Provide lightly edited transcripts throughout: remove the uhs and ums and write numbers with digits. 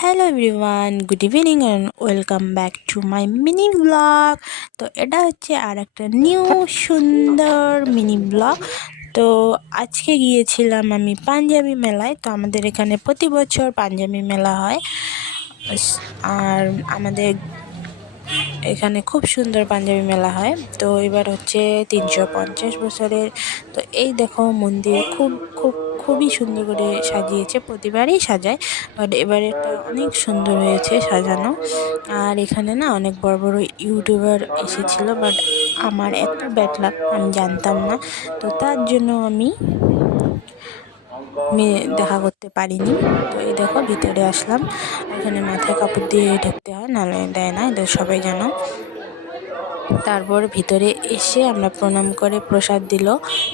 Hello everyone, good evening and welcome back to my mini blog. তো এটা হচ্ছে আর একটা নিউ সুন্দর মিনি ব্লগ। তো আজকে গিয়েছিলাম আমি পাঞ্জাবি মেলায়। তো আমাদের এখানে প্রতি বছর পাঞ্জাবি মেলা হয়, আর আমাদের এখানে খুব সুন্দর পাঞ্জাবি মেলা হয়। তো এবার হচ্ছে 350 বছরের। তো এই দেখো মন্দির খুবই সুন্দর করে সাজিয়েছে, প্রতিবারই সাজায়, বাট এবারে এটা অনেক সুন্দর হয়েছে সাজানো। আর এখানে না অনেক বড় বড় ইউটিউবার এসেছিল, বাট আমার এত ব্যাড লাক, আমি জানতাম না। তো তার জন্য আমি দেখা করতে পারিনি। তো এই দেখো ভিতরে আসলাম, এখানে মাথায় কাপড় দিয়ে ঢুকতে হয়, নাহলে দেয় না, এটা সবাই জানো। তারপর ভিতরে এসে আমরা প্রণাম করে প্রসাদ দিল,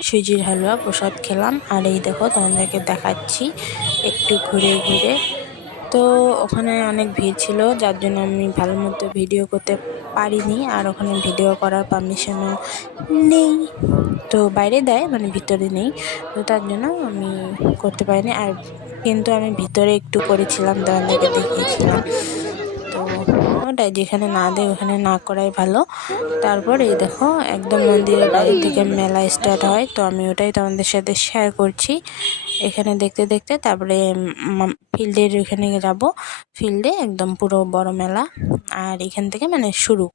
সুজির হালুয়া প্রসাদ খেলাম। আর এই দেখো তোমাদেরকে দেখাচ্ছি একটু ঘুরে ঘুরে। তো ওখানে অনেক ভিড় ছিল, যার জন্য আমি ভালো মতো ভিডিও করতে পারিনি, আর ওখানে ভিডিও করার পারমিশনও নেই। তো বাইরে দেয়, মানে ভিতরে নেই, তো তার জন্য আমি করতে পারিনি। আর কিন্তু আমি ভিতরে একটু করেছিলাম, তোমাদেরকে দেখিয়েছিলাম। তো ওটাই, যেখানে না দেয় ওখানে না করাই ভালো। তারপর এই দেখো একদম মন্দিরের বাইরে থেকে মেলা স্টার্ট হয়, তো আমি ওটাই তোমাদের সাথে শেয়ার করছি। এখানে দেখতে দেখতে তারপরে ফিল্ডের ওখানে যাব, ফিল্ডে একদম পুরো বড় মেলা। আর এখান থেকে মানে শুরু,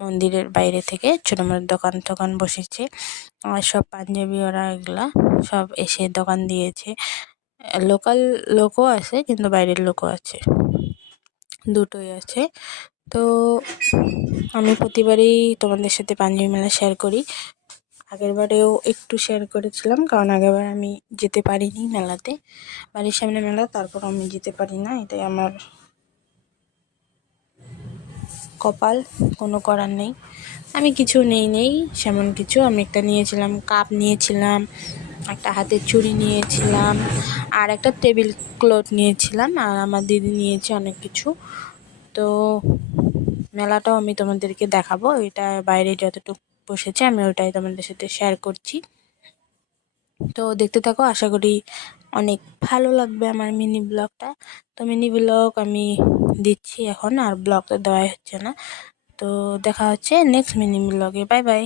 মন্দিরের বাইরে থেকে ছোটো মোটো দোকান টোকান বসেছে, আর সব পাঞ্জাবি ওরা এগুলা সব এসে দোকান দিয়েছে। লোকাল লোকও আছে, কিন্তু বাইরের লোকও আছে, দুটোই আছে। তো আমি প্রতিবারই তোমাদের সাথে পাঞ্জাবি মেলা শেয়ার করি। আগেরবারেও একটু শেয়ার করেছিলাম, কারণ আগেরবার আমি যেতে পারিনি মেলাতে, বাড়ির সামনে মেলা, তারপর আমি যেতে পারি না, এটাই আমার কপাল, কোনো করার নেই। আমি কিছু নেই সেমন কিছু। আমি একটা নিয়েছিলাম, কাপ নিয়েছিলাম, একটা হাতের চুড়ি নিয়েছিলাম, আর একটা টেবিল ক্লথ নিয়েছিলাম, আর আমার দিদি নিয়েছে অনেক কিছু। তো মেলাটাও আমি তোমাদেরকে দেখাবো, এটা বাইরে যতটুকু বসেছে আমি ওটাই তোমাদের সাথে শেয়ার করছি। তো দেখতে থাকো, আশা করি অনেক ভালো লাগবে আমার মিনি ব্লগটা। তো মিনি ব্লগ আমি দিচ্ছি এখন, আর ব্লগ তো দেওয়াই হচ্ছে না। তো দেখা হচ্ছে নেক্সট মিনি ব্লগে, বাই বাই।